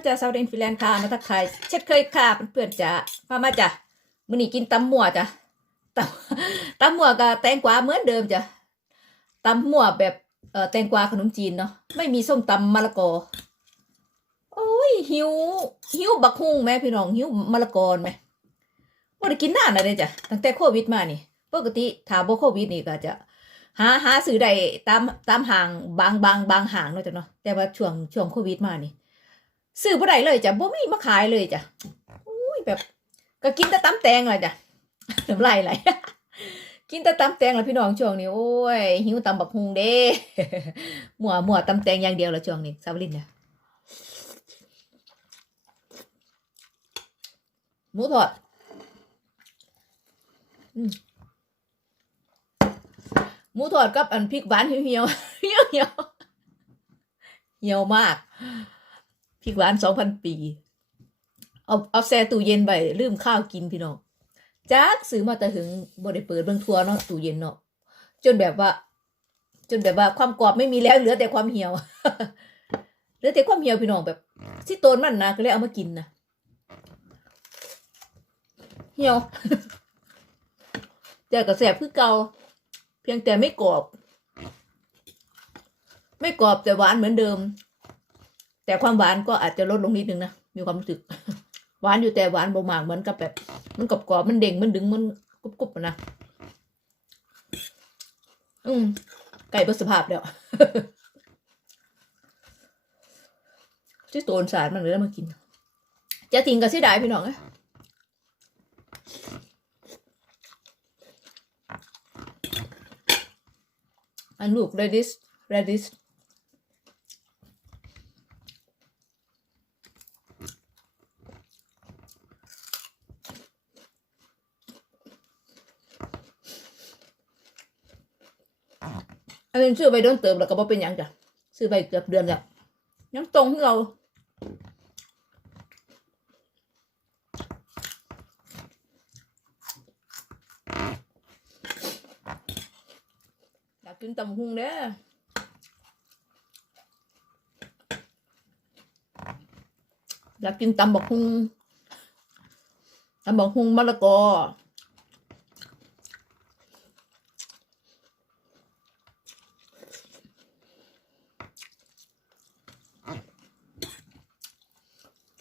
มาจากซาวเดนฟิแลนด์ค่ะมาทักทายเช็ดเคยค่ะเพื่อนๆจ้ะมามาจ้ะมื้อนี้กินตำมั่วจ้ะตำตำมั่วกับแตงกวาเหมือนเดิมจ้ะตำมั่วแบบเอ่อแตงกวาขนมจีนเนาะไม่มีส้มตำมะละกอโอ้ยหิวหิวบักฮุ่งแม่พี่น้องหิวมะละกอไหมว่าได้กินนานอะไรจ้ะตั้งแต่โควิดมานี่ปกติถ้าบ่โควิดนี่ก็จะหาหาซื้อได้ตามตามห้างบางบางบางห้างเนาะจ้ะเนาะแต่ว่าช่วงช่วงโควิดมานี่ ซื้อบ่ได้เลยจ้ะบ่มีมาขายเลยจ้ะอุ้ยแบบ ก็กินแต่ตำแตงเลยจ้ะน้ำลายไหลกินแต่ตำแตงแล้วพี่น้องช่วงนี้โอ้ยหิวตำบักฮุงเด้หมัวหมัวตำแตงอย่างเดียวละช่วงนี้สาวลินเนี่ยหมูทอดหมูทอดกับอันพริกหวานเหี่ยวเหี่ยวเหี่ยวเหี่ยวมาก พริกหวานสองพันปี เอาเอาแช่ตู้เย็นไปลืมข้าวกินพี่น้องจักซื้อมาแต่ถึงบ่ได้เปิดเบิ่งทัวเนาะตู้เย็นเนาะจนแบบว่า จนแบบว่าความกรอบไม่มีแล้วเหลือแต่ความเหี่ยวเหลือแต่ความเหี่ยวพี่น้องแบบสิโตนมันนะก็เลยเอามากินนะเหี่ยวแต่ก็แสบคือเก่าเพียงแต่ไม่กรอบ ไม่กรอบแต่หวานเหมือนเดิม แต่ความหวานก็อาจจะลดลงนิดนึงนะ มีความรู้สึก หวานอยู่แต่หวานบ่มากเหมือนกับแบบ มันกรอบๆมันเด้งมันดึงมันกรุบๆอะนะ อืม ไก่เบดสภาพแล้วที่โตนสารมันเลยแล้วมากิน จะทิ้งก็เสียดายพี่น้องเอ้ยอันลูก radish radish อันนี้ซื้อไปโดนเติมแล้วก็บ่เป็นยังจ้ะซื้อไปเกือบเดือนแล้วยังตรงที่เราอยากกินตำหุงเด้ออยากกินตำบักหุงตำบักหุงมะละกอ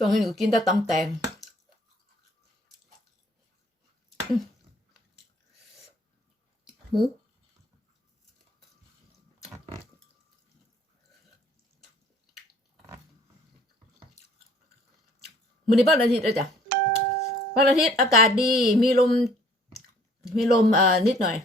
ช่วงนี้หนูกินแต่ตำแตงหมูมือนี้วันอาทิตย์แล้วจ้ะวันอาทิตย์อากาศดี มีลม มีลมเอ่อนิดหน่อย